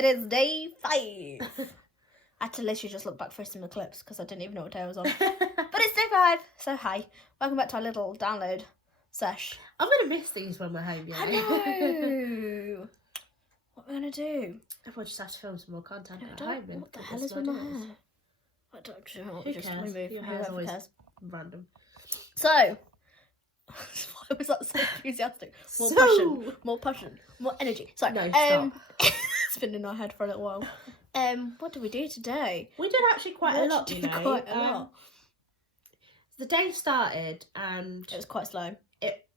It is day 5. I had to literally just look back for some clips because I didn't even know what day I was on. But it's day 5, so hi. Welcome back to our little download sesh. I'm going to miss these when we're home, I know. What are we going to do? We'll just have to film some more content at home. home. What the hell is with my hair? I don't know. Who cares? Your hair's always random. So, why was that so enthusiastic? More passion, more energy. Sorry, no, stop. It's been in our head for a little while. What did we do today? We did actually quite a lot, you know. Quite a lot. The day started and it was quite slow.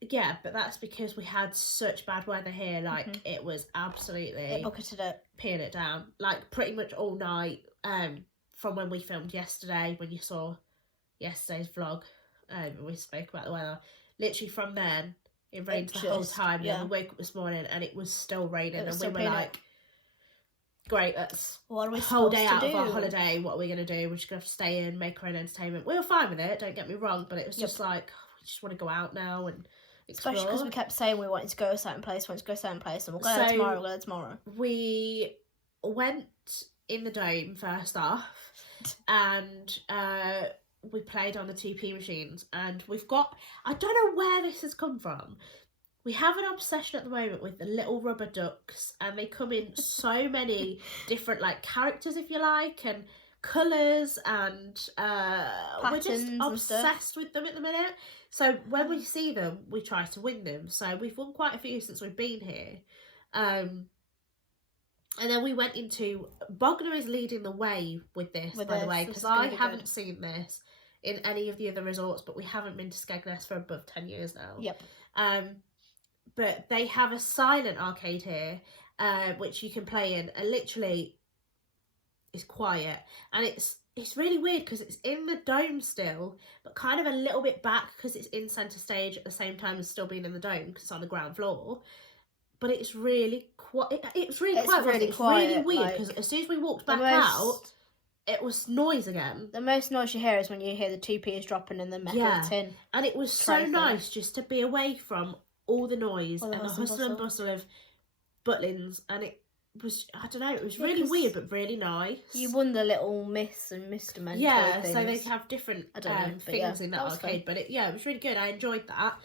Yeah, but that's because we had such bad weather here. Like it was absolutely it bucketed it, peeing it down. Like pretty much all night. From when we filmed yesterday, when you saw yesterday's vlog, we spoke about the weather. Literally from then, it rained the whole time. Yeah. And we woke up this morning and it was still raining, and we were like, "Great, that's what are we whole day out of our holiday. What are we gonna do? We're just gonna have to stay in, make our own entertainment." We were fine with it. Don't get me wrong, but it was just like we just want to go out now and explore. Especially because we kept saying we wanted to go a certain place, and we'll go there tomorrow. We'll go there tomorrow. We went in the dome first off, and we played on the 2p machines, and we've got, I don't know where this has come from, we have an obsession at the moment with the little rubber ducks, and they come in so many different like characters, if you like, and colours, and we're just obsessed with them at the minute. So when we see them, we try to win them. So we've won quite a few since we've been here. And then we went into, Bognor is leading the way with this, by the way, because I haven't seen this in any of the other resorts, but we haven't been to Skegness for above 10 years now. Yep. But they have a silent arcade here, which you can play in, and literally it's quiet. And it's really weird because it's in the dome still, but kind of a little bit back because it's in centre stage at the same time as still being in the dome because it's on the ground floor. But it's really quiet. It's really weird because as soon as we walked back out, it was noise again. The most noise you hear is when you hear the 2p's dropping in the metal tin. And it was so nice just to be away from all the noise and the hustle and bustle of Butlins. And it was, I don't know, it was really weird but really nice. You won the little Miss and Mr. Men. Yeah, things. So they have different things in that arcade. But it was really good. I enjoyed that.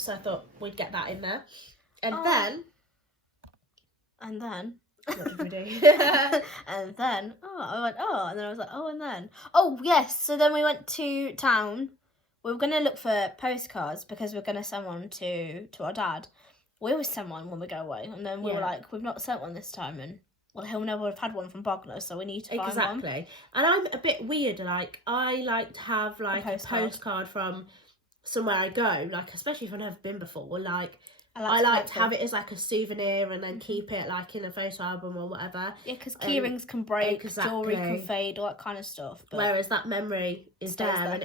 So I thought we'd get that in there. And then... What did we do? And then, I went, and then I was like, and then. Oh, yes, so then we went to town. We were going to look for postcards because we were going to send one to our dad. We always send one when we go away. And then we were like, we've not sent one this time. And, well, he'll never have had one from Bognor, so we need to find one. Exactly. And I'm a bit weird. Like, I like to have, like, a postcard from somewhere I go. Like, especially if I've never been before. Like... I like to have it as like a souvenir and then keep it like in a photo album or whatever. Yeah, because key rings can break, jewellery can fade, all that kind of stuff. But whereas that memory is there and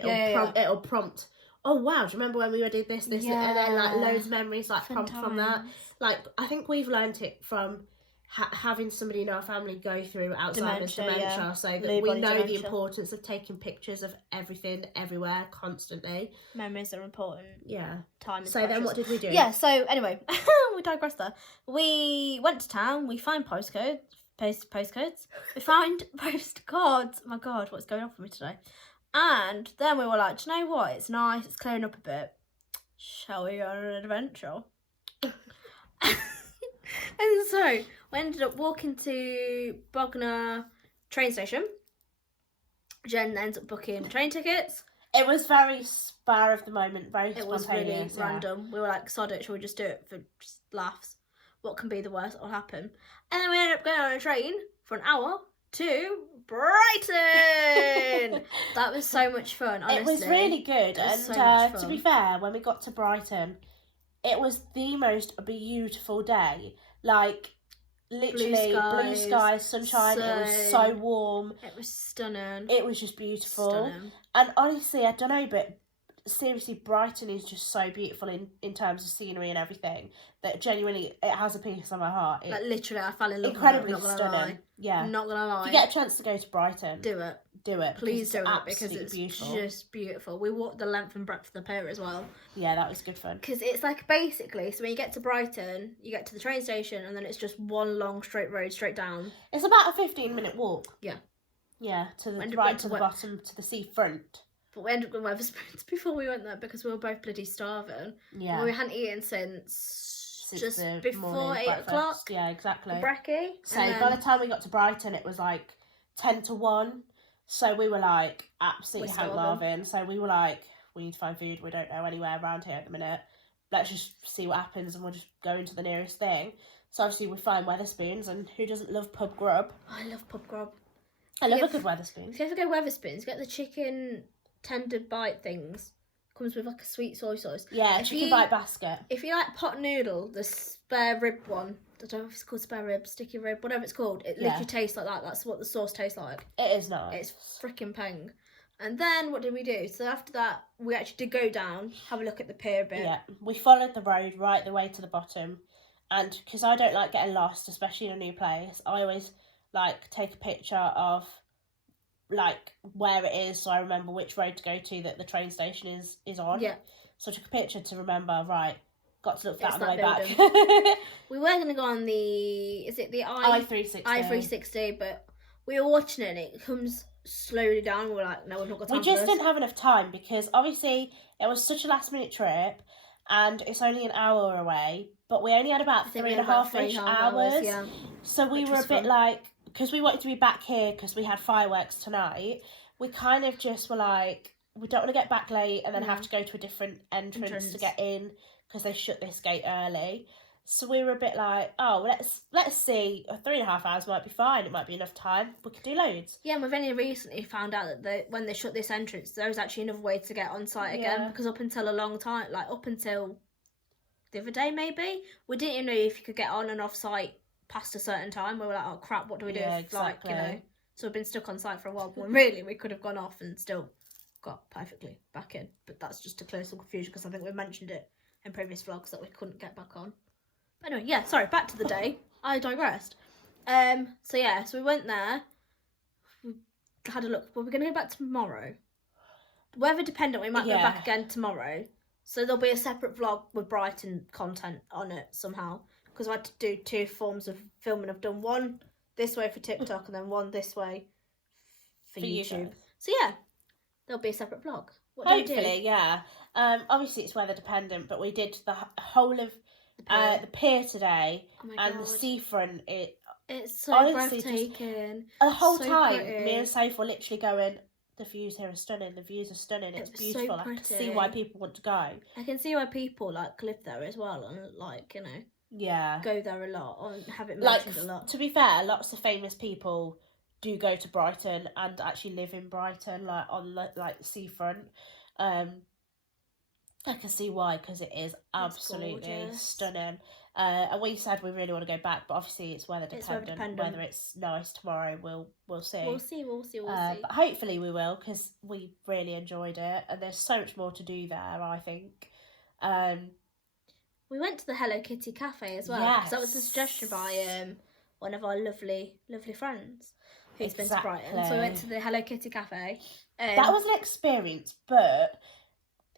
it'll prompt, oh wow, do you remember when we did this, and then like loads of memories like prompt from that. Like I think we've learnt it from having somebody in our family go through Alzheimer's dementia, so that we know the importance of taking pictures of everything, everywhere, constantly. Memories are important. Yeah. Time is precious. Then what did we do? Yeah, so anyway, we digress there. We went to town, we found postcodes. We found postcards. Oh my God, what's going on for me today? And then we were like, do you know what? It's nice, it's clearing up a bit. Shall we go on an adventure? And so we ended up walking to Bognor train station. Jen ends up booking train tickets. It was very spur of the moment, very spontaneous. It was really random. We were like, sod it, shall we just do it for just laughs? What can be the worst that will happen? And then we ended up going on a train for an hour to Brighton. That was so much fun, honestly. It was really good. And so to be fair, when we got to Brighton, it was the most beautiful day. Like, literally, blue skies, sunshine. It was so warm. It was stunning. It was just beautiful. And honestly, I don't know, but seriously, Brighton is just so beautiful in terms of scenery and everything that genuinely it has a piece on my heart. Like, literally, I fell in love incredibly with it. Incredibly stunning. Yeah. I'm not going to lie. If you get a chance to go to Brighton, do it. do it. Please do it because absolutely it's beautiful. just beautiful. We walked the length and breadth of the pier as well. Yeah, that was good fun. Because it's like basically, so when you get to Brighton, you get to the train station and then it's just one long straight road straight down. It's about a 15-minute walk. Yeah. Yeah, to the Went right to to the bottom, to the seafront. But we ended up going Wetherspoons before we went there because we were both bloody starving. Yeah. And we hadn't eaten since just the before morning 8 breakfast. o'clock. Yeah, exactly. Brekkie. So by the time we got to Brighton, it was like 10 to 1. So we were like absolutely hank-larving. So we were like, we need to find food. We don't know anywhere around here at the minute. Let's just see what happens and we'll just go into the nearest thing. So obviously we find Wetherspoons, and who doesn't love pub grub? I love pub grub. I love a good Wetherspoons. If you ever go Wetherspoons, get the chicken tender bite things. Comes with like a sweet soy sauce. Yeah, chicken bite basket. If you like pot noodle, the spare rib one, I don't know if it's called spare rib, sticky rib, whatever it's called, it literally tastes like that. That's what the sauce tastes like. It is nice. It's freaking peng. And then what did we do? So after that, we actually did go down, have a look at the pier a bit. Yeah, we followed the road right the way to the bottom. And because I don't like getting lost, especially in a new place, I always like take a picture of like where it is, so I remember which road to go to that the train station is on. Yeah. So I took a picture to remember, right, got to look for that on the way building. back. We were going to go on the I-360. I-360, but we were watching it and it comes slowly down. We're like, no, we've not got time We just for this. didn't have enough time because obviously it was such a last minute trip and it's only an hour away, but we only had about 3.5-ish hours. Yeah. So we were a bit like, because we wanted to be back here because we had fireworks tonight, we kind of just were like, we don't want to get back late and then have to go to a different entrance to get in because they shut this gate early. So we were a bit like, oh, let's see, 3.5 hours might be fine, it might be enough time, we could do loads. Yeah, and we've only recently found out that when they shut this entrance, there was actually another way to get on site again, because up until a long time, like up until the other day maybe, we didn't even know if you could get on and off site past a certain time. We were like, oh crap, what do we do? Exactly. So we've been stuck on site for a while, when really we could have gone off and still got perfectly back in. But that's just to clear some confusion, because I think we mentioned it in previous vlogs that we couldn't get back on. But anyway, yeah, sorry, back to the day. I digressed. So we went there, we had a look, but we're going to go back tomorrow. Weather dependent, we might go back again tomorrow. So there'll be a separate vlog with Brighton content on it somehow. Because I had to do 2 forms of filming. I've done one this way for TikTok and then one this way for YouTube. So yeah, there'll be a separate vlog. What Hopefully, yeah. Obviously it's weather dependent, but we did the whole of the pier today, and the seafront. It's so breathtaking. The whole so time, pretty. me and Saif were literally going, the views here are stunning, the views are stunning, it's beautiful. So I can see why people want to go. I can see why people like live there as well, and like, you know, go there a lot or have it mentioned a lot. To be fair, lots of famous people do go to Brighton and actually live in Brighton, like on the seafront. I can see why, because it is absolutely stunning. And we said we really want to go back, but obviously it's weather dependent. Whether it's nice tomorrow, we'll see. We'll see. But hopefully we will, because we really enjoyed it, and there's so much more to do there, I think. We went to the Hello Kitty cafe as well. Yes. That was a suggestion by one of our lovely friends who's been to Brighton. So we went to the Hello Kitty cafe. That was an experience, but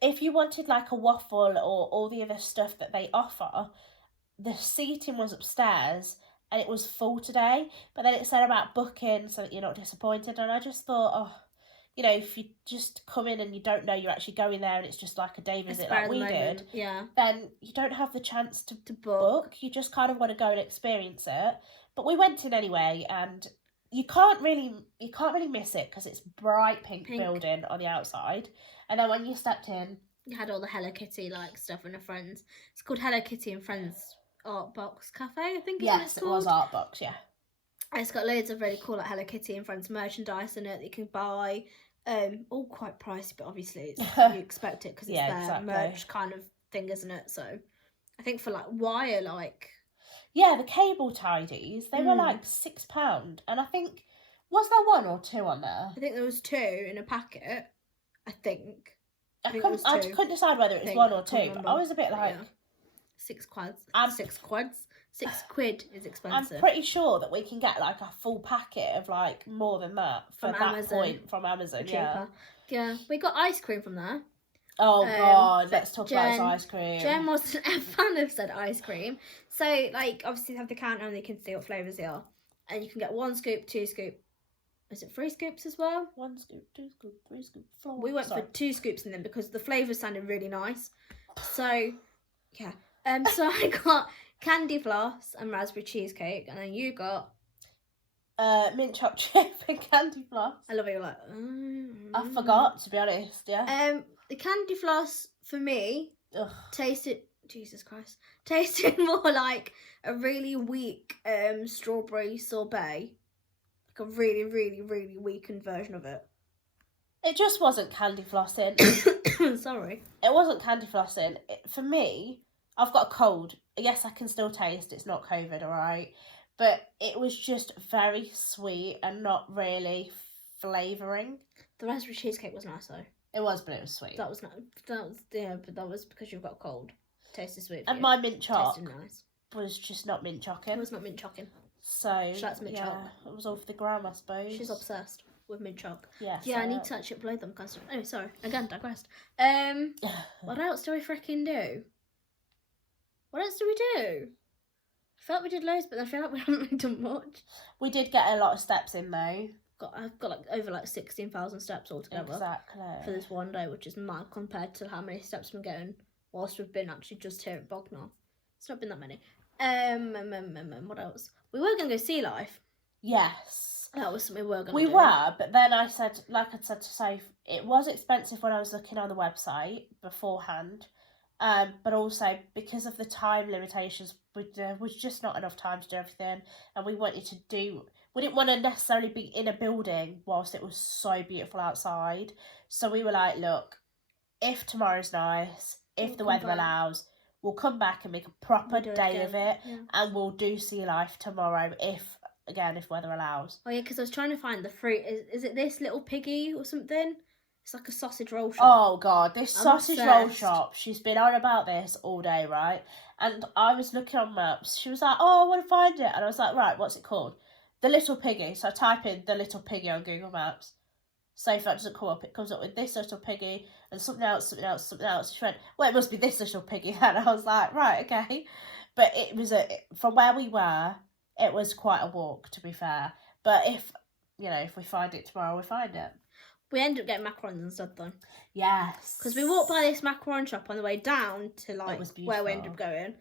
if you wanted like a waffle or all the other stuff that they offer, the seating was upstairs and it was full today. But then it said about booking so that you're not disappointed. And I just thought, oh, you know, if you just come in and you don't know you're actually going there and it's just like a day visit like we did, then you don't have the chance to book. You just kind of want to go and experience it. But we went in anyway, and you can't really miss it because it's bright pink building on the outside. And then when you stepped in, you had all the Hello Kitty like stuff and the friends. It's called Hello Kitty and Friends Art Box Cafe, I think. Yes, it was Art Box, yeah. And it's got loads of really cool like Hello Kitty and Friends merchandise in it that you can buy. All quite pricey, but obviously it's, you expect it because it's their merch kind of thing, isn't it? So I think for like wire, like the cable tidies, they were like £6, and I think was there 1 or 2 on there? I think there was 2 in a packet. I think. I couldn't decide whether it was 1 or 2, but I was a bit like £6. £6. £6 is I'm expensive. pretty sure that we can get like a full packet of like more than that for From that Amazon. point from Amazon. Cheaper. Yeah, we got ice cream from there. Oh God, but let's talk about this ice cream. Jen wasn't a fan of said ice cream. So, like, obviously, they have the counter and you can see what flavours they are. And you can get 1 scoop, 2 scoop. Is it 3 scoops as well? 1 scoop, 2 scoop, 3 scoop, 4. We went for 2 scoops in them because the flavours sounded really nice. So, yeah. So I got candy floss and raspberry cheesecake, and then you got mint chocolate chip and candy floss. I love it. You're like, I forgot, to be honest. Yeah. The candy floss for me Ugh. tasted more like a really weak strawberry sorbet, like a really, really, really weakened version of it. It just wasn't candy flossing. Sorry. It wasn't candy flossing. For me, I've got a cold. Yes, I can still taste it's not COVID, alright? But it was just very sweet and not really flavouring. The raspberry cheesecake was nice though. It was, but it was sweet. But that was because you've got a cold. Tasted sweet. And my mint choc tasted nice. was just not mint chocking. It was not mint chocking. So She likes mint choc. it was all for the gram, I suppose. She's obsessed with mint choc. Yeah. Yeah, I need to actually upload them. Oh, sorry. Again, digressed. What else do we freaking do? What else do we do? I felt we did loads, but I feel like we haven't really done much. We did get a lot of steps in though. I've got like over 16,000 steps altogether. Exactly. For this one day, which is mad compared to how many steps we're getting whilst we've been actually just here at Bognor. It's not been that many. What else? We were going to go Sea Life. Yes. That was something we were going to do. We were, but then I said, like I said to Sophie, it was expensive when I was looking on the website beforehand. But also because of the time limitations, there was just not enough time to do everything, and we didn't want to necessarily be in a building whilst it was so beautiful outside. So we were like, look, if tomorrow's nice, if the weather allows, we'll come back and make a proper day of it, and we'll do Sea Life tomorrow if weather allows. Oh yeah, because I was trying to find the fruit. Is it this little piggy or something? It's like a sausage roll shop. Oh God, this sausage roll shop. She's been on about this all day, right? And I was looking on maps. She was like, "Oh, I want to find it," and I was like, "Right, what's it called?" The Little Piggy. So I type in The Little Piggy on Google Maps. So if that doesn't come up, it comes up with This Little Piggy and something else, something else, something else. She went, "Well, it must be This Little Piggy then." I was like, "Right, okay." But it was from where we were, it was quite a walk, to be fair. But if we find it tomorrow, we find it. We ended up getting macarons instead though. Yes. Because we walked by this macaron shop on the way down to where we ended up going.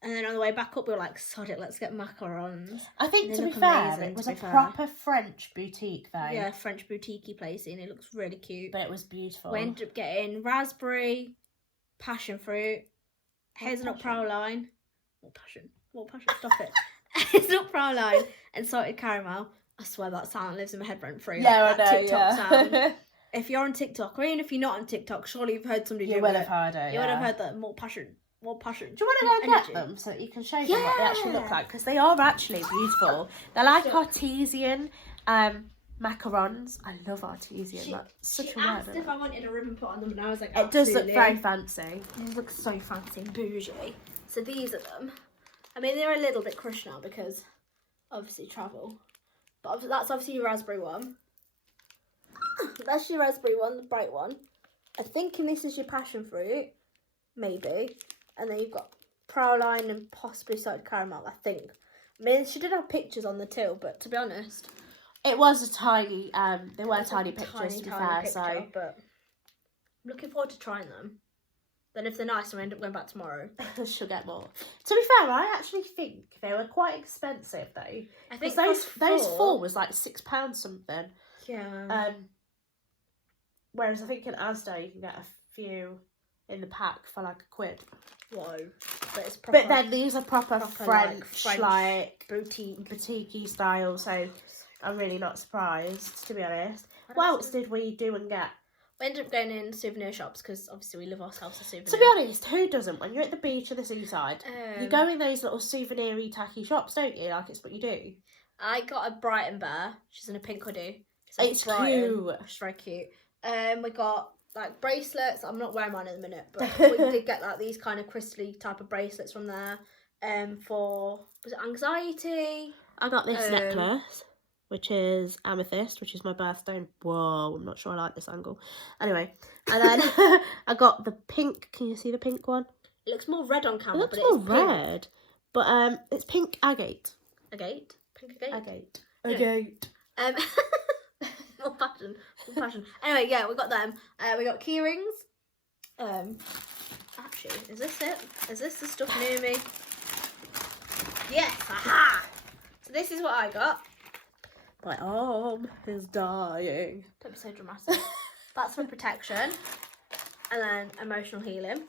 And then on the way back up, we were like, sod it, let's get macarons. I think, to be fair, it was a proper French boutique, though. Yeah, French boutique-y place, and it looks really cute. But it was beautiful. We ended up getting raspberry, passion fruit, hazelnut praline. What passion? Stop it. Hazelnut praline and salted caramel. I swear that sound lives in my head rent-free. Yeah, like, I know, TikTok sound. If you're on TikTok, or even if you're not on TikTok, surely you've heard somebody do it. You will have heard it, You would have heard that. More passion. Do you want to go get them so that you can show them what they actually look like? Because they are actually beautiful. They're like artesian macarons. I love artesian. That's such a word. She asked if I wanted a ribbon put on them, and I was like, it does look very fancy. It looks so fancy and bougie. So these are them. I mean, they're a little bit crushed now because obviously travel. But that's obviously your raspberry one. That's your raspberry one, the bright one. I think this is your passion fruit, maybe. And then you've got praline and possibly salted caramel, I think. I mean, she did have pictures on the till, but to be honest, it was a tiny. They were tiny pictures, to be fair. So, but I'm looking forward to trying them. Then if they're nice, we end up going back tomorrow. She'll get more. To be fair, I actually think they were quite expensive though. I think those four was like £6 something. Yeah. Whereas I think in Asda you can get a few in the pack for like £1. Whoa. But it's proper. But then these are proper French like boutique-y style. So I'm really not surprised, to be honest. What else did we do and get? We ended up going in souvenir shops because obviously we live ourselves a souvenir. To be honest, who doesn't? When you're at the beach or the seaside, you go in those little souvenir-y tacky shops, don't you? Like, it's what you do. I got a Brighton bear. She's in a pink hoodie. It's cute. She's very cute. We got like bracelets. I'm not wearing mine at the minute, but we did get like these kind of crystally type of bracelets from there. for, was it anxiety? I got this Um, necklace, which is amethyst, which is my birthstone. Whoa, I'm not sure I like this angle. Anyway, and then I got the pink. Can you see the pink one? It looks more red on It camera, looks but more it's pink. red, but it's pink agate. Agate? Pink agate? Agate. Yeah. Agate. More passion. More passion. Anyway, yeah, we got them. We got key rings. Actually, is this it? Is this the stuff near me? Yes, aha! So this is what I got. My arm is dying. Don't be so dramatic. That's for protection. And then emotional healing.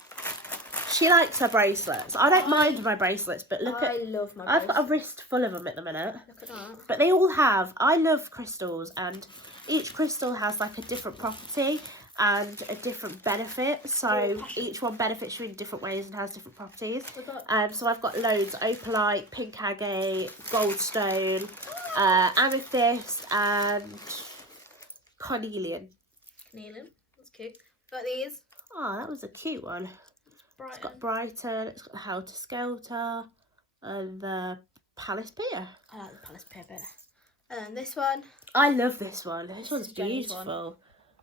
She likes her bracelets. I don't mind my bracelets, but I love my I've got a bracelets. wrist full of them at the minute. Look at that. But they all have, I love crystals, and each crystal has like a different property and a different benefit. So each one benefits you in different ways and has different properties. So I've got loads: opalite, pink agate, goldstone, amethyst, and carnelian. Carnelian. That's cute. Got these. Oh, that was a cute one. Brighton. It's got Brighton, it's got the Helter Skelter, and the Palace Pier. I like the Palace Pier bit. And then this one. I love this one. This one's is Jenny's beautiful.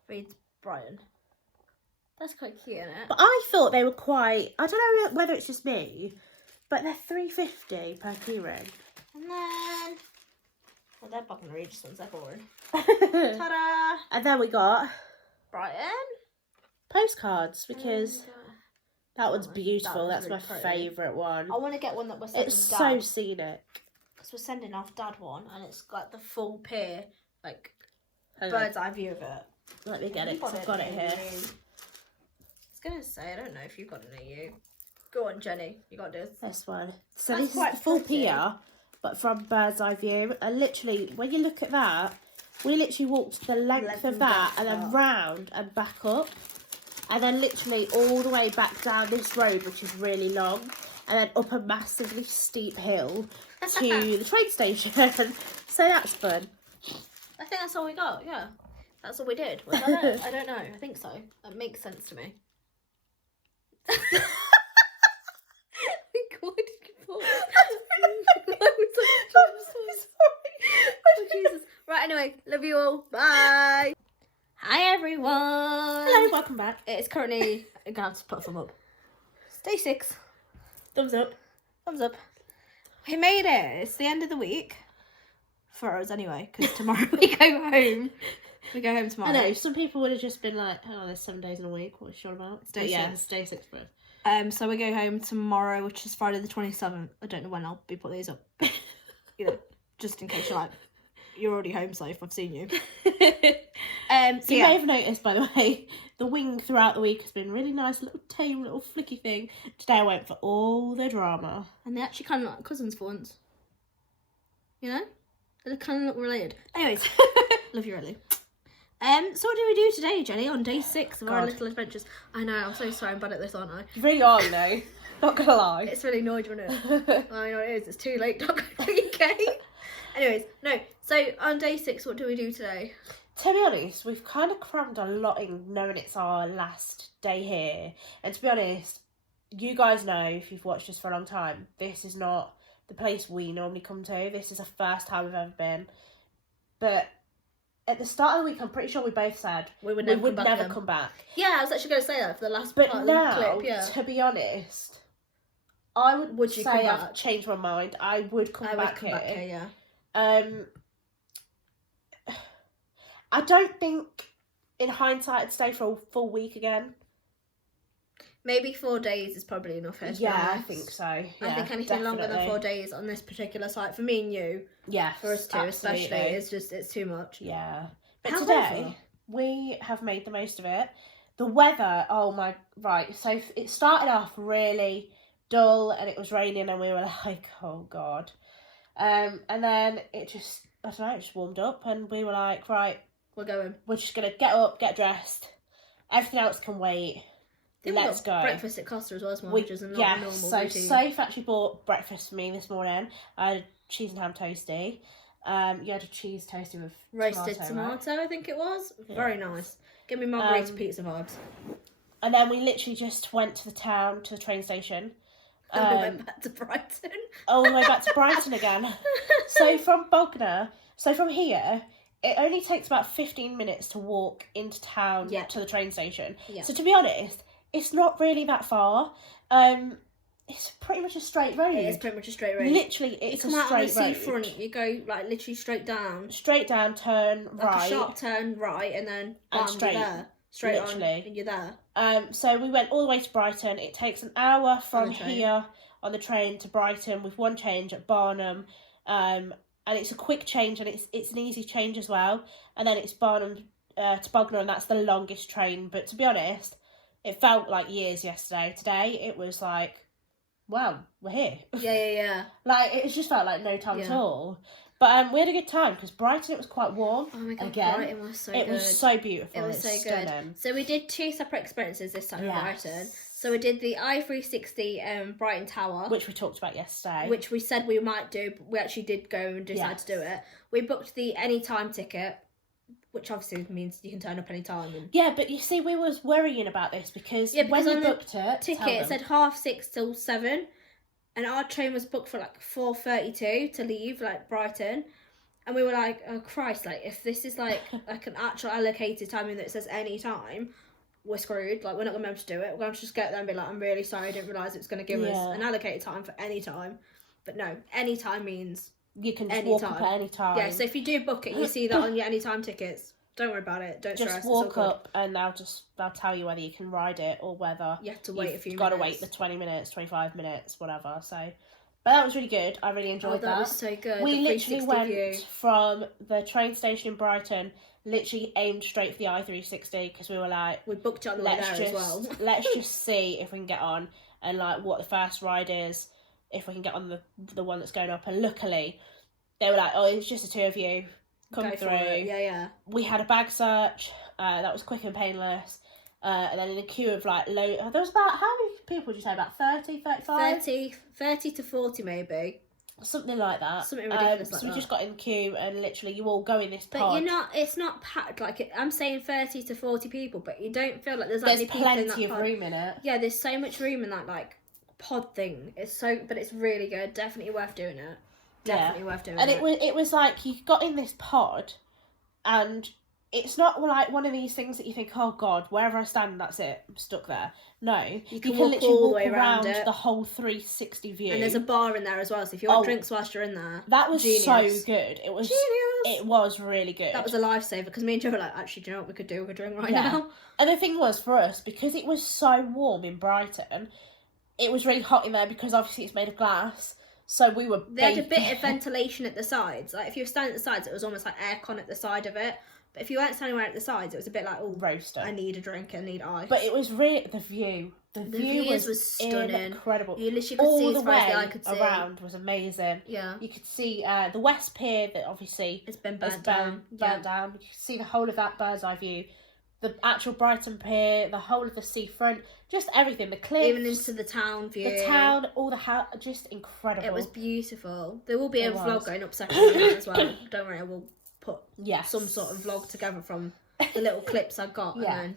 Reads Brighton. That's quite cute, isn't it? But I thought they were quite, I don't know whether it's just me, but they're $3.50 per key ring. And then, well, they're Bognor Regis ones, they're boring. Ta-da! And then we got Brighton. postcards, because that one's That beautiful. one's That's my really pretty. favourite one. I want to get one that we're sending It's Dad. so scenic. Because we're sending off Dad one, and it's got the full pier, like, Hang on. bird's eye view of it. Let me get it, 'cause I've got it near here. you. I was going to say, I don't know if you've got it near you. Go on, Jenny. You got this. This one. So That's this is quite the full pretty. pier, but from bird's eye view. And literally, when you look at that, we literally walked the length of that and then round and back up. And then literally all the way back down this road, which is really long. And then up a massively steep hill to the train station. So that's fun. I think that's all we got, yeah. That's all we did. Was that it? I don't know. I think so. That makes sense to me. Why did you pause? Oh, Jesus. Right, anyway, love you all. Bye. Hi, everyone. Hello, welcome back. It's currently, I'm going to have to put a thumb up. It's day 6. Thumbs up. Thumbs up. We made it. It's the end of the week. For us, anyway, because tomorrow we go home. We go home tomorrow. I know, some people would have just been like, oh, there's 7 days in a week. What is she on about? It's day But yeah, 6. it's day 6 for us. So we go home tomorrow, which is Friday the 27th. I don't know when I'll be putting these up. You know, just in case you're like, you're already home safe. I've seen you. So You yeah. may have noticed, by the way, the wing throughout the week has been really nice, little tame, little flicky thing. Today I went for all the drama. And they actually kind of like cousins for once. You know? They kind of look related. Anyways, love you really. So what do we do today, Jenny, on day 6 of our God. little adventures? I know, I'm so sorry I'm bad at this, aren't I? You really are, you know. Not gonna lie. It's really annoyed, isn't it? I know it is. It's too late. Okay. Anyways, no. So on day 6, what do we do today? To be honest, we've kind of crammed a lot in knowing it's our last day here. And to be honest, you guys know, if you've watched us for a long time, this is not the place we normally come to. This is the first time we've ever been. But at the start of the week, I'm pretty sure we both said We would we never would come back never then. come back. Yeah, I was actually going to say that for the last But part now, of the clip. Yeah. to be honest, I would you say come I've back? changed my mind. I would come I back would come here. back here, yeah. I don't think, in hindsight, I'd stay for a full week again. Maybe 4 days is probably enough here, to be Yeah, I honest. think so. I Yeah, think anything longer than definitely. 4 days on this particular site, for me and you, Yeah, for us two especially, it's too much. Yeah. But However- today, we have made the most of it. The weather, oh my, right, so it started off really dull and it was raining and we were like, oh God. And then it just, I don't know, it just warmed up and we were like, right, We're going. we're just going to get up, get dressed. Everything else can wait. Then we Let's got go. breakfast at Costa as well, which is a Yeah, normal so routine. Soph actually bought breakfast for me this morning. I had a cheese and ham toasty. You had a cheese toasty with Roasted tomato, tomato, I think it was. Yeah. Very nice. Give me margarita Um, pizza vibes. And then we literally just went to the town, to the train station, Um, we went back to Brighton. all the way back to Brighton again. So from Bognor, from here, it only takes about 15 minutes to walk into town to the train station. Yeah. So to be honest, it's not really that far. It's pretty much a straight road. It is pretty much a straight road. Literally, it's a straight road. You come out on the seafront, you go like literally straight down. Straight down, turn right. Like a sharp turn right, and then bam, straight. You're there. Straight literally. on, and you're there. So we went all the way to Brighton. It takes an hour from here on the train to Brighton with one change at Barnum. And it's a quick change, and it's an easy change as well. And then it's Barnum to Bognor, and that's the longest train. But to be honest, it felt like years yesterday. Today, it was like, wow, we're here. Yeah. Like, it just felt like no time at all. But we had a good time because Brighton, it was quite warm. Oh my god, again. Brighton was so good. It was so beautiful. It was so stunning. good. So we did 2 separate experiences this time in Brighton. So we did the I-360 Brighton Tower. Which we talked about yesterday. Which we said we might do, but we actually did go and decide to do it. We booked the anytime ticket, which obviously means you can turn up anytime. And... Yeah, but you see, we was worrying about this because when we booked it, it said 6:30 till 7, and our train was booked for like 4:32 to leave like Brighton, and we were like, oh Christ, like if this is like an actual allocated timing that says any time, we're screwed. Like we're not gonna be able to do it. We're gonna just get there and be like, I'm really sorry, I didn't realise it was gonna give us an allocated time for any time. But no, any time means you can just walk up at any time. Yeah, so if you do book it, you see that on your anytime tickets. Don't worry about it. Don't stress. Just walk up and they'll tell you whether you can ride it or whether you have to wait a few minutes. Got to wait the 20 minutes, 25 minutes, whatever. So, but that was really good. I really enjoyed that. That was so good. We literally went from the train station in Brighton, literally aimed straight for the I-360 because we were like, we booked it on the way there as well. Let's just see if we can get on and like what the first ride is, if we can get on the one that's going up. And luckily, they were like, oh, it's just the two of you. Come through. Yeah. We had a bag search. That was quick and painless. And then in a queue of like there was about, how many people would you say? About 30, 35? 30 to 40 maybe. Something like that. Something ridiculous like so that. we just got in the queue and literally you all go in this But pod. it's not packed. Like I'm saying 30 to 40 people, but you don't feel like there's many people in that pod. There's plenty of room in it. Yeah, there's so much room in that like pod thing. But it's really good. Definitely worth doing it. Definitely worth doing it. And it was like you got in this pod and it's not like one of these things that you think, oh God, wherever I stand, that's it, I'm stuck there. No, you can literally all the walk way around the whole 360 view. And there's a bar in there as well, so if you want drinks whilst you're in there, that was genius. So good. It was genius. It was really good. That was a lifesaver because me and Joe were like, actually, do you know what we could do? We could drink right now. And the thing was for us, because it was so warm in Brighton, it was really hot in there because obviously it's made of glass. So we were. They had a bit of ventilation at the sides. Like if you were standing at the sides, it was almost like aircon at the side of it. But if you weren't standing right at the sides, it was a bit like, oh, roaster. I need a drink. I need ice. But it was really the view. The view was stunning, incredible. You literally could see as far as the eye could see. Around was amazing. Yeah, you could see the West Pier that obviously it's been burnt down. You could see the whole of that bird's eye view. The actual Brighton Pier, the whole of the seafront, just everything. The cliffs, even into the town view. The town, all the house, just incredible. It was beautiful. There will be a vlog going up second on that as well. Don't worry, I will put some sort of vlog together from the little clips I got and then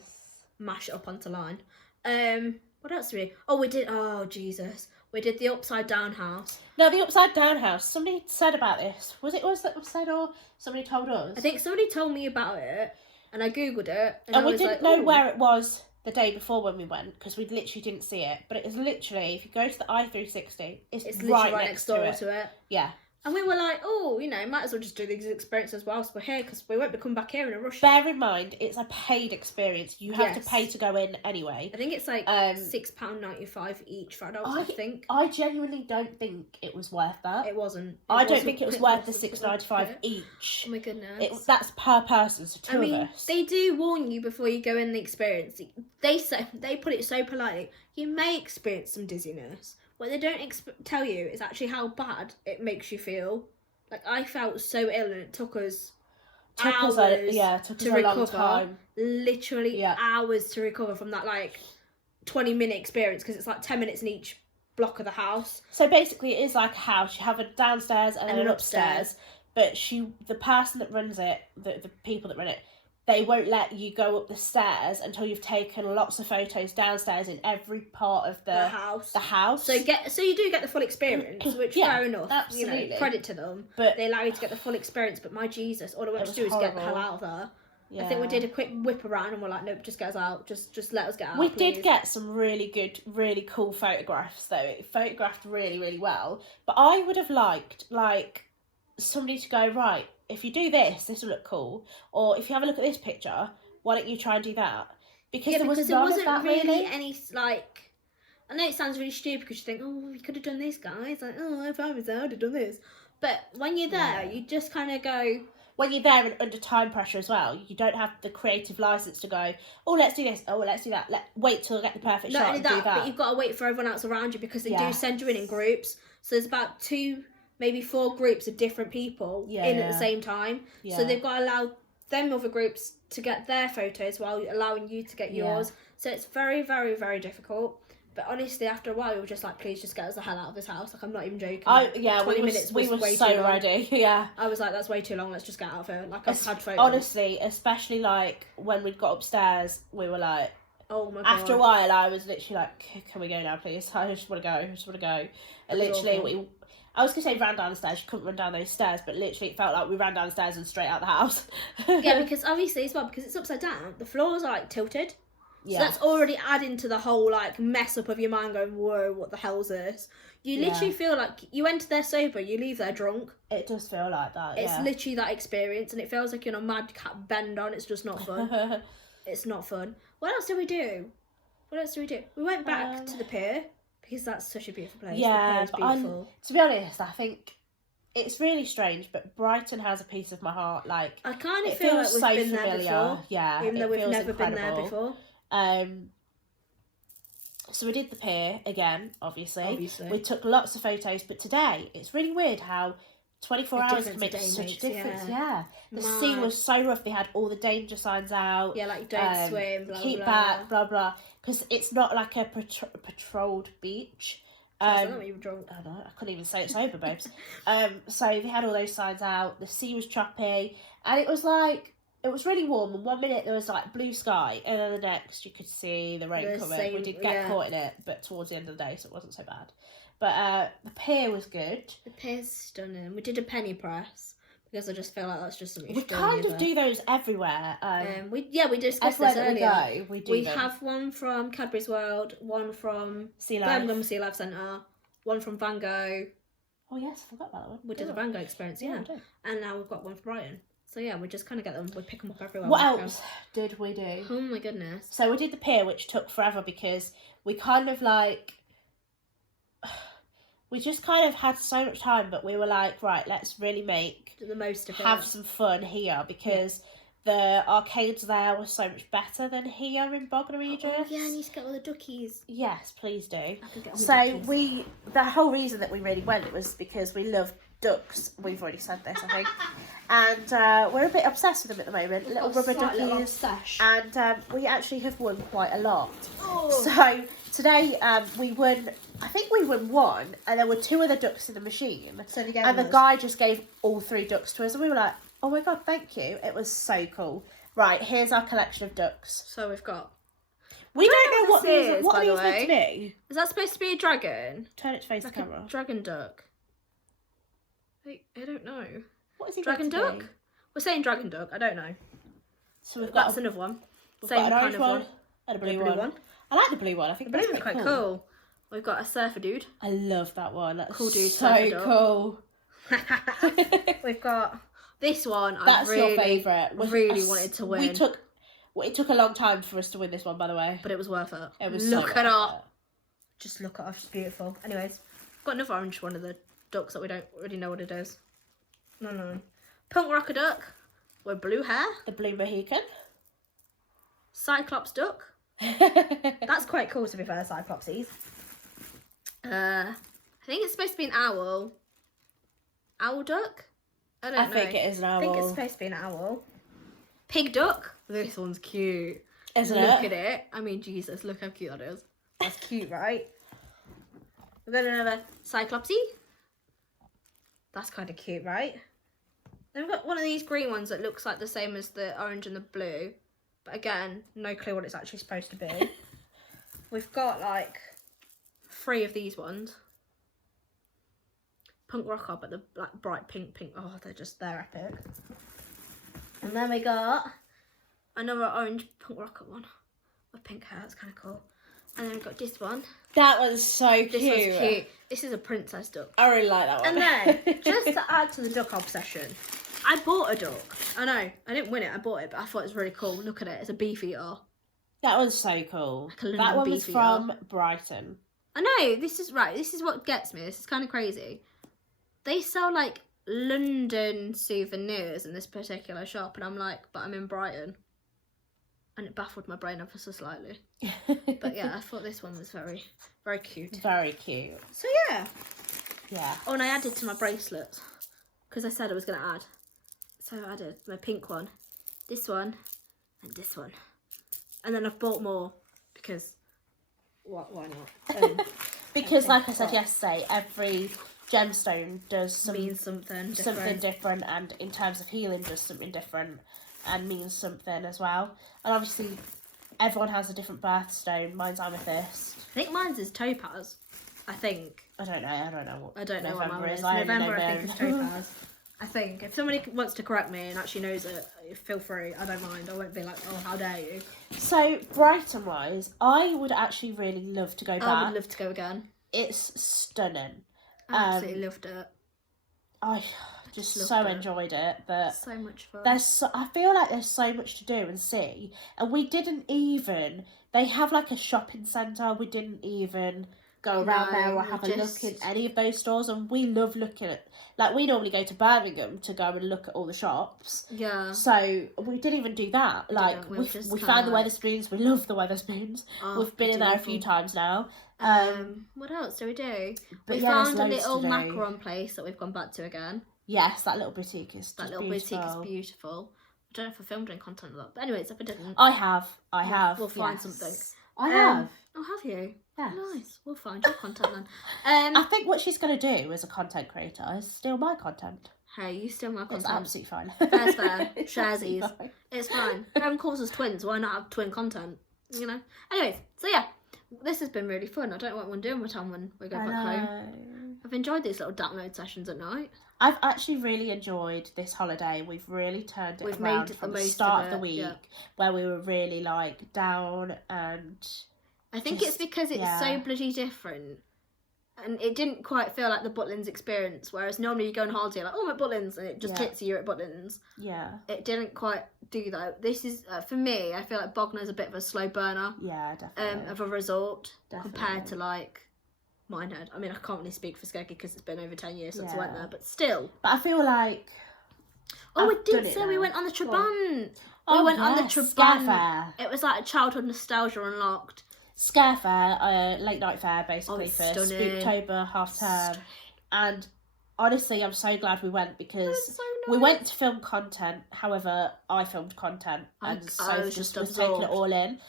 mash it up onto line. What else did we? Oh, we did. Oh Jesus, we did the upside down house. Now the upside down house. Somebody said about this. Was it us that said, or somebody told us? I think somebody told me about it. And I googled it, and we didn't know where it was the day before when we went because we literally didn't see it. But it is literally, if you go to the I-360, it's right next door to it. Yeah. And we were like, oh, might as well just do these experiences whilst we're here because we won't be coming back here in a rush. Bear in mind, it's a paid experience. You have to pay to go in anyway. I think it's like £6.95 each for adults, I think. I genuinely don't think it was worth that. It wasn't. I don't think it was worth the £6.95 each. Oh my goodness. That's per person, so two of us. They do warn you before you go in the experience. They put it so politely. You may experience some dizziness. What they don't tell you is actually how bad it makes you feel. Like, I felt so ill and it took us hours to recover. Long time. Literally hours to recover from that, 20-minute experience because it's 10 minutes in each block of the house. So basically it is like a house. You have a downstairs and then an upstairs. But the person that runs it, the people that run it, they won't let you go up the stairs until you've taken lots of photos downstairs in every part of the house. So you do get the full experience, which fair enough. Absolutely. You know, credit to them. But they allow you to get the full experience. But my Jesus, all I want to do is get the hell out of there. Yeah. I think we did a quick whip around and we're like, nope, just get us out. Just let us get out. We please. did get some really good, really cool photographs though. It photographed really, really well. But I would have liked somebody to go, right, if you do this will look cool. Or if you have a look at this picture, why don't you try and do that? Because there wasn't really any, like, I know it sounds really stupid because you think, oh, we could have done this, guys. Like, oh, if I was there, I would have done this. But when you're there, you just kind of go... When you're there and under time pressure as well, you don't have the creative license to go, oh, let's do this, oh, let's do that. Wait till I get the perfect shot and do that. But you've got to wait for everyone else around you because they do send you in groups. So there's about 2, maybe 4 groups of different people at the same time. Yeah. So they've got to allow them other groups to get their photos while allowing you to get yours. So it's very, very, very difficult. But honestly, after a while, we were just like, please just get us the hell out of this house. Like, I'm not even joking. 20 minutes we were so ready. Yeah. I was like, that's way too long. Let's just get out of here. Like, I've had photos. Honestly, especially like when we got upstairs, we were like, oh my God. After a while, I was literally like, can we go now, please? I just want to go. And literally, I was going to say ran down the stairs. You couldn't run down those stairs, but literally it felt like we ran down the stairs and straight out the house. Yeah, because obviously as well, because it's upside down, the floors are like tilted. Yeah. So that's already adding to the whole like mess up of your mind going, whoa, what the hell's this? You literally feel like you enter there sober, you leave there drunk. It does feel like that, It's literally that experience and it feels like you're on a madcap bend on. It's just not fun. It's not fun. What else did we do? We went back to the pier because that's such a beautiful place. Yeah, the pier is beautiful. To be honest, I think it's really strange, but Brighton has a piece of my heart. Like, I kind of feel like we've been familiar. There before. Yeah, even though we've never incredible. been there before. So we did the pier again, obviously. We took lots of photos, but today it's really weird how 24 hours can make such a difference. Yeah. The sea was so rough. They had all the danger signs out. Yeah, like don't swim, blah, keep blah, back, blah, blah. Because it's not like a patrolled beach. You were drunk. I know, I couldn't even say it sober, babes. So they had all those signs out. The sea was choppy, and it was really warm. And 1 minute there was like blue sky, and then the next you could see the rain coming. We did get caught in it, but towards the end of the day, so it wasn't so bad. But the pier was good. The pier's stunning. We did a penny press because I just feel like that's just something. We kind of do those everywhere. We discussed this earlier. We have one from Cadbury's World, one from Birmingham Sea Life Centre, one from Van Gogh. Oh yes, I forgot about that one. We did a Van Gogh experience, and now we've got one for Brighton. So yeah, we just kind of get them. We pick them up everywhere. What else did we do? Oh my goodness! So we did the pier, which took forever because we kind of like. We just kind of had so much time, but we were like, right, let's really make the most of it. Have some fun here because the arcades there were so much better than here in Bognor, Regis. Oh yeah, I need to get all the duckies. Yes, please do. So the whole reason that we really went was because we love ducks. We've already said this, I think. And we're a bit obsessed with them at the moment. Little rubber duckies. And we actually have won quite a lot. Oh. So today we won. I think we won 1, and there were 2 other ducks in the machine. So the guy just gave all 3 ducks to us, and we were like, oh my God, thank you. It was so cool. Right, here's our collection of ducks. So we've got... We don't know what these are meant to be. Is that supposed to be a dragon? Turn it to face the camera. A dragon duck. I don't know. What is it? Dragon duck? We're saying dragon duck. I don't know. So we've got... That's another one. Same kind of one. And a blue one. I like the blue one. I think the blue one's quite cool. We've got a surfer dude. I love that one. That's cool dude. So cool. We've got this one. That's your favourite. Really wanted to win. It took a long time for us to win this one, by the way. But it was worth it. It was look at her. Just look at her. She's beautiful. Anyways, got another orange one of the ducks that we don't really know what it is. No. Punk rocker duck with blue hair. The blue Mohican. Cyclops duck. That's quite cool, to be fair, Cyclopsies. I think it's supposed to be an owl. Owl duck? I don't know. I think it is an owl. I think it's supposed to be an owl. Pig duck. This one's cute. Isn't it? Look at it. I mean, Jesus, look how cute that is. That's cute, right? We've got another Cyclopsy. That's kind of cute, right? Then we've got one of these green ones that looks like the same as the orange and the blue. But again, no clue what it's actually supposed to be. We've got like 3 of these ones. Punk rocker, but the like bright pink. Oh, they're epic. And then we got another orange punk rocker one with pink hair. That's kind of cool. And then we've got this one. That one's so cute. This one's cute. This is a princess duck. I really like that one. And then, just to add to the duck obsession, I bought a duck. I know, I didn't win it, I bought it, but I thought it was really cool. Look at it, it's a beefeater. That one's so cool. Like that one was beefeater. from Brighton. I know, this is what gets me. This is kind of crazy. They sell like London souvenirs in this particular shop, and I'm like, but I'm in Brighton. And it baffled my brain ever so slightly. But yeah, I thought this one was very, very cute. Very cute. So yeah. Yeah. Oh, and I added to my bracelet because I said I was going to add. So I added my pink one, this one, and this one. And then I've bought more because why not? Because like I said yesterday, every gemstone does means something different, and in terms of healing does something different and means something as well. And obviously everyone has a different birthstone. Mine's amethyst. I think mine's is topaz. I think. I don't know what November is. November I think is topaz. I think. If somebody wants to correct me and actually knows it, feel free. I don't mind. I won't be like, oh, how dare you. So Brighton wise, I would actually really love to go back. I would love to go again. It's stunning. I absolutely loved it. I just so enjoyed it. That so much fun. I feel like there's so much to do and see, and we didn't even. They have like a shopping centre. We didn't even go around there or have a look in any of those stores, and we love looking at. Like we normally go to Birmingham to go and look at all the shops. Yeah. So we didn't even do that. Like we found the Weatherspoons. We love the Weatherspoons. We've been in there a few times now. What else do we do? But we found a little macaron place that we've gone back to again. Yes, that little boutique is beautiful. Boutique is beautiful. I don't know if I filmed any content of that, but anyways, if I didn't, I have. We'll find something. I have. Oh, have you? Yes. Nice. We'll find your content then. I think what she's going to do as a content creator is steal my content. Hey, you steal my content. It's absolutely fine. Fair's fair. Sharesies. It's fine. Everyone calls us twins. Why not have twin content? You know? Anyways, so yeah. This has been really fun. I don't know what we're doing with time when we go back home. I've enjoyed these little download sessions at night. I've actually really enjoyed this holiday. We've really turned it around from the start of the week where we were really like down, and I think it's because it's so bloody different. And it didn't quite feel like the Butlins experience, whereas normally you go on holiday like, oh, I'm at Butlins, and it just hits you at Butlins. Yeah. It didn't quite do that. This is, for me, I feel like Bognor's a bit of a slow burner. Yeah, definitely. Of a resort compared to like Minehead. I mean, I can't really speak for Skeggy because it's been over 10 years since I went there, but still. But I feel like... Oh, we did say we went on the Trabant. We went on the Trabant. It was like a childhood nostalgia unlocked. Scare fair, late night fair basically for Spooktober half term, and honestly I'm so glad we went because we went to film content. However, I filmed content and Soph just was taking it all in,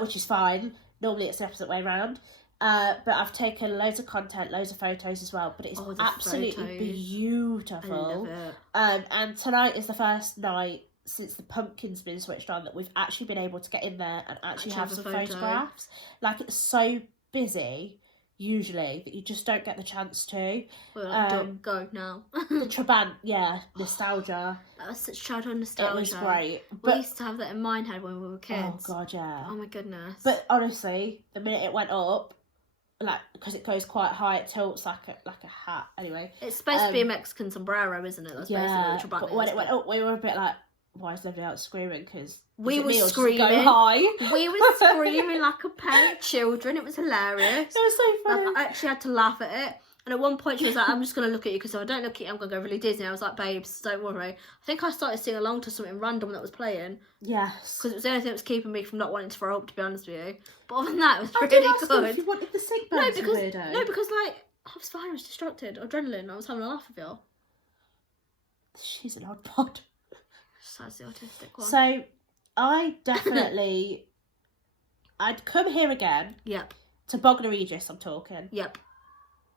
which is fine. Normally it's the opposite way around, but I've taken loads of content, loads of photos as well. But it's absolutely beautiful. I love it. And tonight is the first night since the pumpkin's been switched on that we've actually been able to get in there and actually have some photographs. Like, it's so busy usually that you just don't get the chance to. Don't go now. The Trabant, nostalgia. That was such childhood nostalgia. It was great. But we used to have that in Minehead when we were kids. Oh god, yeah. Oh my goodness. But honestly, the minute it went up, like, because it goes quite high, it tilts like a hat. Anyway, it's supposed to be a Mexican sombrero, isn't it? That's basically what Trabant but when it went up, we were a bit like, why is everybody else screaming? Because we were screaming. We were screaming like a pair of children. It was hilarious. It was so funny. Like, I actually had to laugh at it. And at one point she was like, I'm just going to look at you because if I don't look at you, I'm going to go really Disney. I was like, babes, don't worry. I think I started singing along to something random that was playing. Yes. Because it was the only thing that was keeping me from not wanting to throw up, to be honest with you. But other than that, it was really good. If you wanted the sick no, because like, I was fine. I was distracted. Adrenaline. I was having a laugh with y'all. She's an odd pod. That's the autistic one. So, I definitely... I'd come here again. Yep. To Bognor Regis, I'm talking. Yep.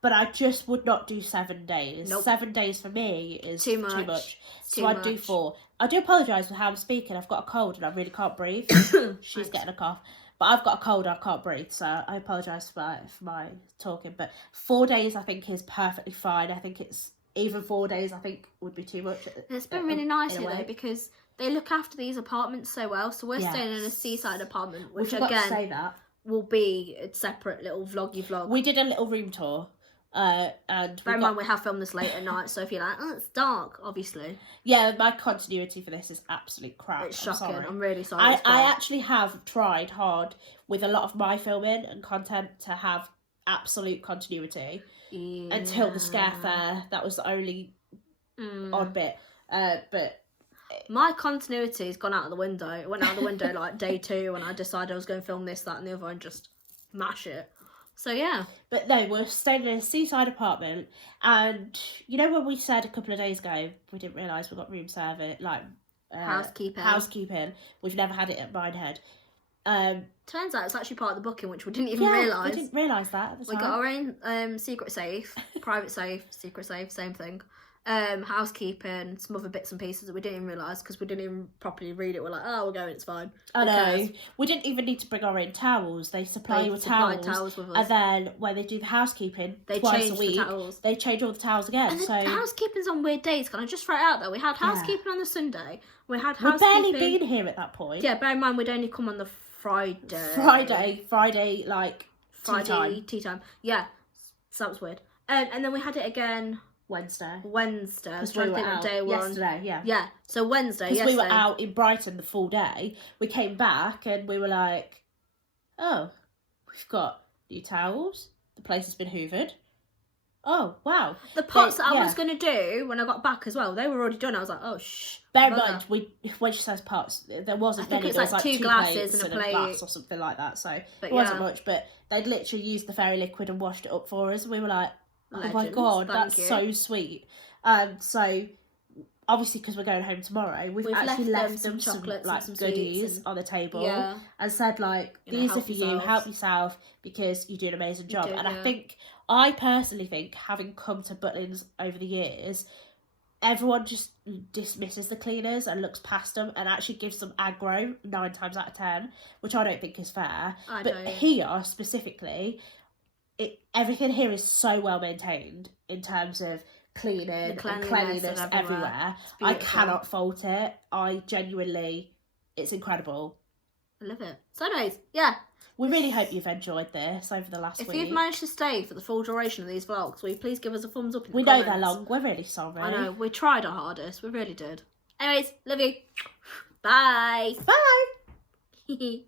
but I just would not do 7 days. Nope. 7 days for me is Too too much. much. Too So I'd do much. 4. I do apologise for how I'm speaking. I've got a cold and I really can't breathe. She's Thanks. getting a cough. But I've got a cold and I can't breathe, so I apologise for my talking. But 4 days I think is perfectly fine. I think it's even 4 days I think would be too much. It's been really nice here though, because they look after these apartments so well. So we're staying in a seaside apartment, which to again say that. will be a separate little vloggy vlog. We did a little room tour. And bear in mind we have filmed this late at night, so if you're like, oh, it's dark, obviously. Yeah, my continuity for this is absolute crap. It's shocking. Sorry. I'm really sorry. I actually have tried hard with a lot of my filming and content to have absolute continuity until the scare fair. That was the only odd bit. But my continuity has gone out of the window. It went out of the window like day 2 when I decided I was going to film this, that, and the other, and just mash it. So yeah. But no, we're staying in a seaside apartment, and you know when we said a couple of days ago we didn't realise we got room service, like housekeeping. We've never had it at Minehead. Turns out it's actually part of the booking, which we didn't even realise. We didn't realise that at the time. We got our own secret safe, private safe, secret safe, same thing. Housekeeping, some other bits and pieces that we didn't even realise because we didn't even properly read it. We're like, oh, we're going, it's fine. I know. We didn't even need to bring our own towels. They supply you with towels with us. And then when they do the housekeeping twice a week, they change all the towels again. And so the housekeeping's on weird days. Can I just throw it out there? We had housekeeping on the Sunday. We'd barely been here at that point. Yeah, bear in mind we'd only come on the Friday, like tea time. Yeah, so that was weird. And then we had it again Wednesday. Because we were out day 1. Yesterday, yeah. Yeah, so Wednesday, because we were out in Brighton the full day. We came back and we were like, oh, we've got new towels. The place has been hoovered. Oh, wow. The pots that I was going to do when I got back as well, they were already done. I was like, oh, shh. Bear in mind, when she says pots, there wasn't many. It was like 2 glasses and a plate. Glass or something like that. So it wasn't much, but they'd literally used the fairy liquid and washed it up for us. And we were like, oh my God, that's so sweet. So obviously because we're going home tomorrow, we've actually left them some chocolates, like some goodies on the table, and said like, these are for you, help yourself because you do an amazing job. And I personally think, having come to Butlins over the years, everyone just dismisses the cleaners and looks past them and actually gives them aggro 9 times out of 10, which I don't think is fair. But here specifically, everything here is so well maintained in terms of cleaning and cleanliness everywhere. I cannot fault it. I genuinely, it's incredible. I love it. So anyways, yeah. We really hope you've enjoyed this over the last week. If you've managed to stay for the full duration of these vlogs, will you please give us a thumbs up in the comments? We know they're long. We're really sorry. I know. We tried our hardest. We really did. Anyways, love you. Bye. Bye.